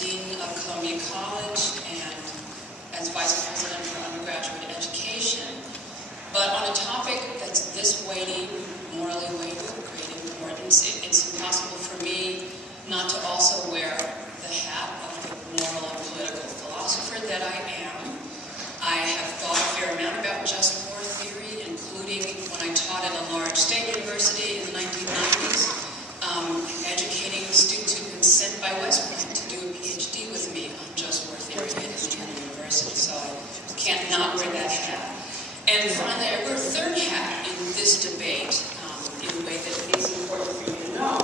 Dean of Columbia College and as Vice President for Undergraduate Education. But on a topic that's this weighty, morally weighty, of great importance, it's impossible for me not to also wear the hat of the moral and political philosopher that I am. I have thought a fair amount about just war theory, including when I taught at a large state university in the 1990s, educating students who'd been sent by West Point to do a PhD with me on just war theory at Indiana University, so I can't not wear that hat. And finally, I wear a third hat in this debate in a way that is important for you to know,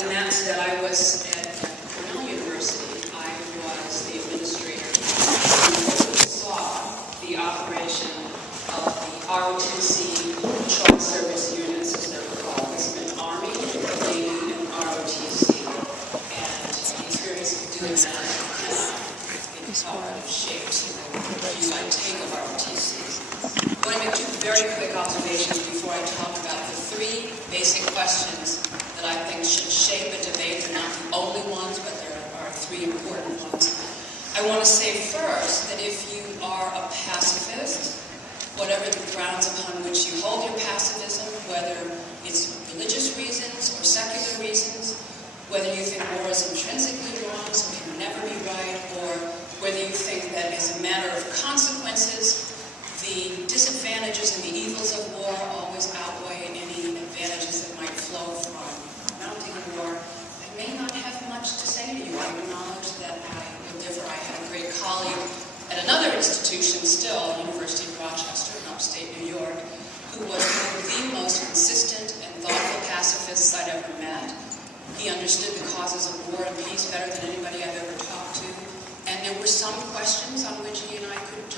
and that's that I was at Cornell University. I was the administrator who saw the operation of the ROTC Joint Service Units, as they're called. It's been Army, Navy, and ROTC. And the experience of doing that in shapes you might take of ROTC. I'm going to make two very quick observations before I talk about the three basic questions that I think should shape a debate. They're not the only ones, but there are three important ones. I want to say first that if you are a pacifist, whatever the grounds upon which you hold your pacifism, whether it's religious reasons or secular reasons, whether you think war is intrinsically wrong, so it can never be right, or whether you think that as a matter of consequences, the disadvantages and the evils of war always outweigh any advantages that might flow from mounting a war, I may not have much to say to you. I acknowledge that I will differ. I had a great colleague at another institution still, University of Rochester in upstate New York, who was one of the most consistent and thoughtful pacifists I'd ever met. He understood the causes of war and peace better than anybody I've ever talked to. And there were some questions on which he and I would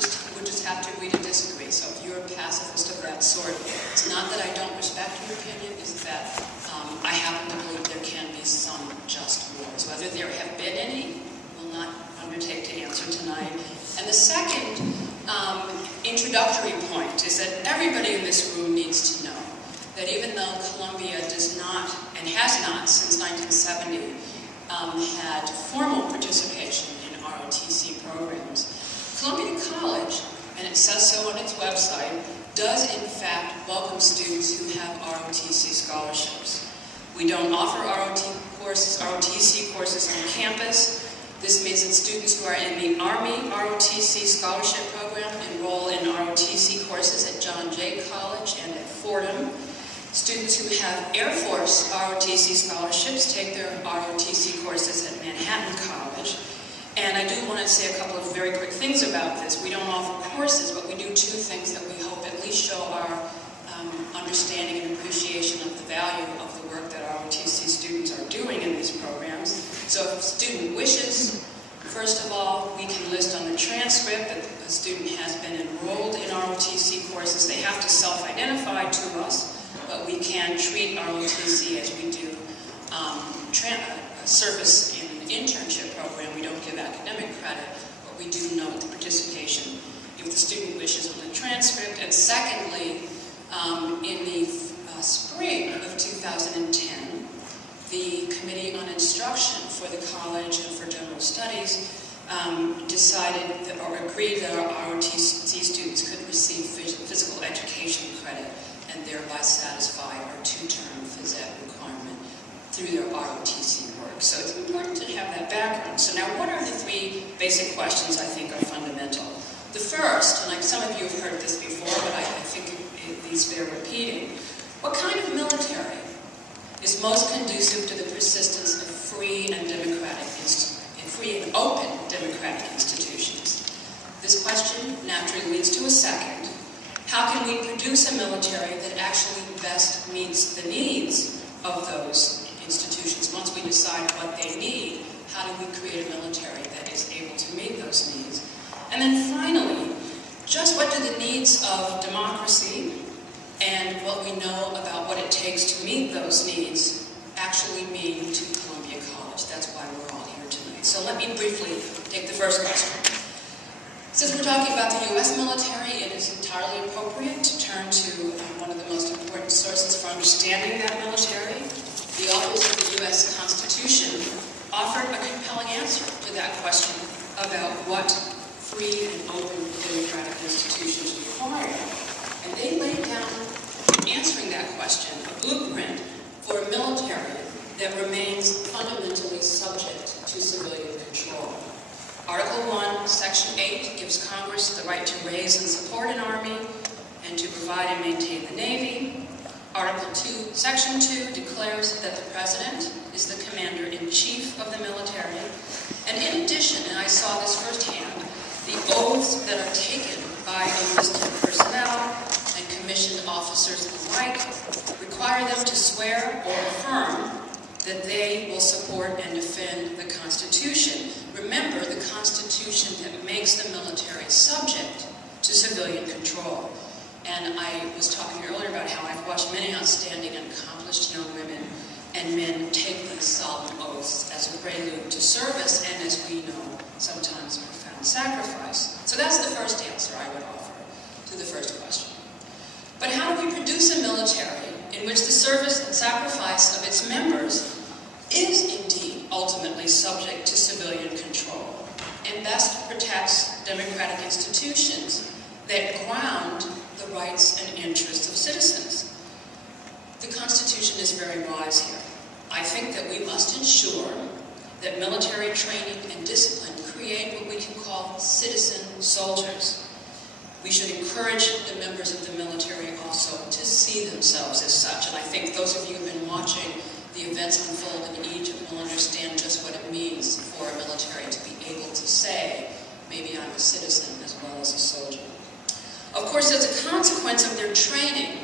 just have to agree to disagree. So if you're a pacifist of that sort, it's not that I don't respect your opinion, it's that I happen to believe there can be some just wars. Whether there have been any, will not undertake to answer tonight. And the second introductory point is that everybody in this room needs to know that even though Columbia does not, and has not since 1970, had formal participation in ROTC programs, Columbia College, and it says so on its website, does in fact welcome students who have ROTC scholarships. We don't offer ROTC courses on campus. This means that students who are in the Army ROTC scholarship program enroll in ROTC courses at John Jay College and at Fordham. Students who have Air Force ROTC scholarships take their ROTC courses at Manhattan College. And I do want to say a couple of very quick things about this. We don't offer courses, but we do two things that we hope at least show our understanding and appreciation of the value of the work that ROTC students are doing in these programs. So if a student wishes, first of all, we can list on the transcript that a student has been enrolled in ROTC courses. They have to self-identify to us, but we can treat ROTC as we do service in an internship program. We don't give academic credit, but we do note the participation if the student wishes on the transcript. And secondly, in the spring of 2010, the Committee on Instruction for the College and for General Studies decided that, or agreed that our ROTC students could receive physical education credit and thereby satisfy our two-term phys ed requirement through their ROTC work. So it's important to have that background. So now what are the three basic questions I think are fundamental? The first, and some of you have heard this before, but I think it needs bear repeating. What kind of military is most conducive to the persistence of free and open democratic institutions? This question naturally leads to a second. How can we produce a military that actually best meets the needs of those institutions? Once we decide what they need, how do we create a military that is able to meet those needs? And then finally, just what do the needs of democracy and what we know about what it takes to meet those needs actually mean to Columbia College? That's why we're all here tonight. So let me briefly take the first question. Since we're talking about the U.S. military, it is entirely appropriate to turn to one of the most important sources for understanding that military. The authors of the U.S. Constitution offered a compelling answer to that that remains fundamentally subject to civilian control. Article 1, Section 8 gives Congress the right to raise and support an army and to provide and maintain the Navy. Article 2, Section 2 declares that the President is the Commander-in-Chief of the military. And in addition, and I saw this firsthand, the oaths that are taken by enlisted personnel and commissioned officers alike require them to swear or affirm that they will support and defend the Constitution. Remember, the Constitution that makes the military subject to civilian control. And I was talking earlier about how I've watched many outstanding and accomplished young women and men take these solemn oaths as a prelude to service and, as we know, sometimes profound sacrifice. So that's the first answer I would offer to the first question. But how do we produce a military in which the service and sacrifice of its members is indeed ultimately subject to civilian control and best protects democratic institutions that ground the rights and interests of citizens? The Constitution is very wise here. I think that we must ensure that military training and discipline create what we can call citizen soldiers. We should encourage the members of the military also to see themselves as such. And I think those of you who have been watching the events unfold in Egypt will understand just what it means for a military to be able to say, maybe I'm a citizen as well as a soldier. Of course, as a consequence of their training,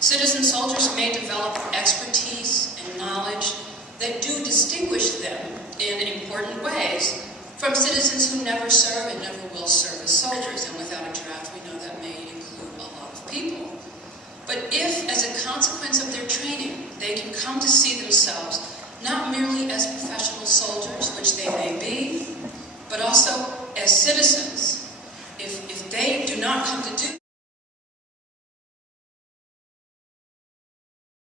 citizen soldiers may develop expertise and knowledge that do distinguish them in important ways from citizens who never serve and never will serve as soldiers. And without a draft, we know that may include a lot of people. But if, as a consequence of their training, they can come to see themselves not merely as professional soldiers, which they may be, but also as citizens